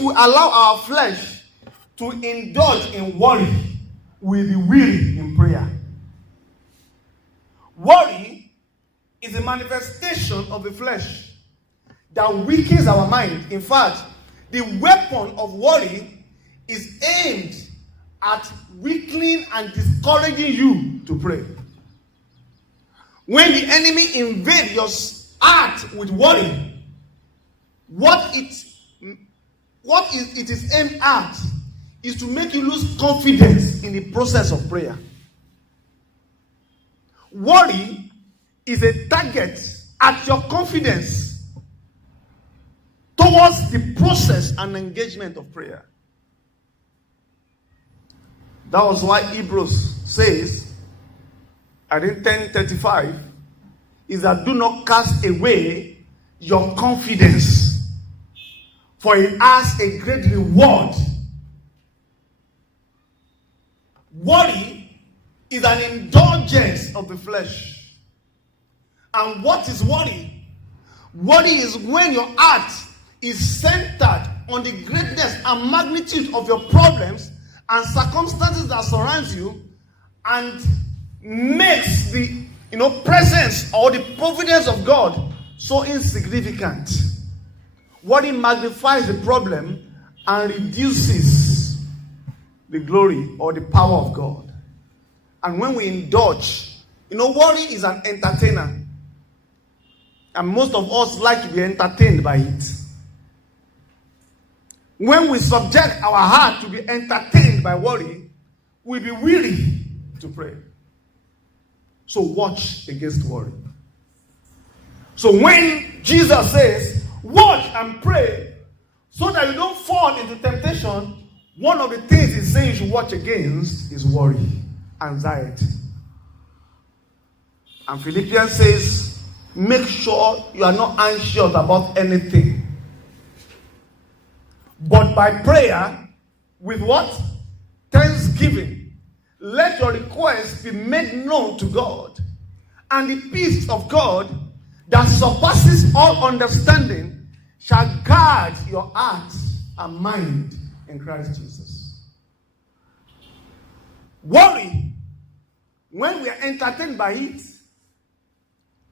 if we allow our flesh to indulge in worry, we'll be weary in prayer. Worry is a manifestation of the flesh that weakens our mind. In fact, the weapon of worry is aimed at weakening and discouraging you to pray. When the enemy invades your heart with worry, what it is aimed at is to make you lose confidence in the process of prayer. Worry is a target at your confidence towards the process and engagement of prayer. That was why Hebrews says, I think 10:35, is that do not cast away your confidence, for it has a great reward. Worry is an indulgence of the flesh. And what is worry? Worry is when your heart is centered on the greatness and magnitude of your problems and circumstances that surround you, and makes the presence or the providence of God so insignificant. Worry magnifies the problem and reduces the glory or the power of God. And when we indulge, worry is an entertainer. And most of us like to be entertained by it. When we subject our heart to be entertained by worry, we'll be weary to pray. So watch against worry. So when Jesus says, watch and pray so that you don't fall into temptation, one of the things he's saying you should watch against is worry, anxiety. And Philippians says, make sure you are not anxious about anything, but by prayer, with what? Thanksgiving. Let your requests be made known to God. And the peace of God that surpasses all understanding shall guard your heart and mind in Christ Jesus. Worry, when we are entertained by it,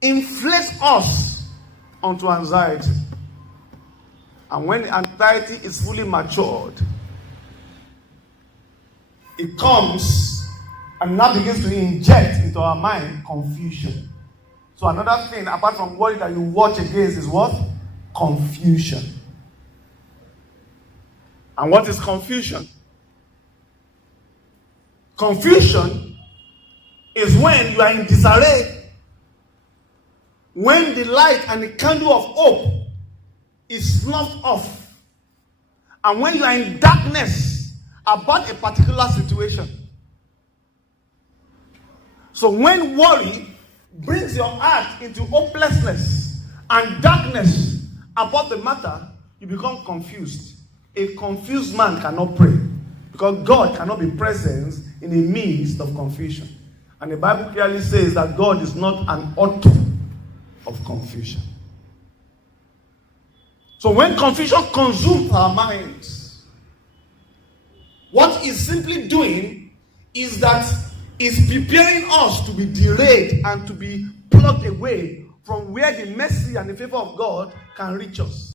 inflates us onto anxiety. And when anxiety is fully matured, it comes and now begins to inject into our mind confusion. So another thing, apart from worry, that you watch against is what? Confusion. And what is confusion? Confusion is when you are in disarray. When the light and the candle of hope is snuffed off. And when you are in darkness about a particular situation. So when worry brings your heart into hopelessness and darkness about the matter, you become confused. A confused man cannot pray, because God cannot be present in the midst of confusion. And the Bible clearly says that God is not an author of confusion. So when confusion consumes our minds, what it's simply doing is that it's preparing us to be derailed and to be plucked away from where the mercy and the favor of God can reach us.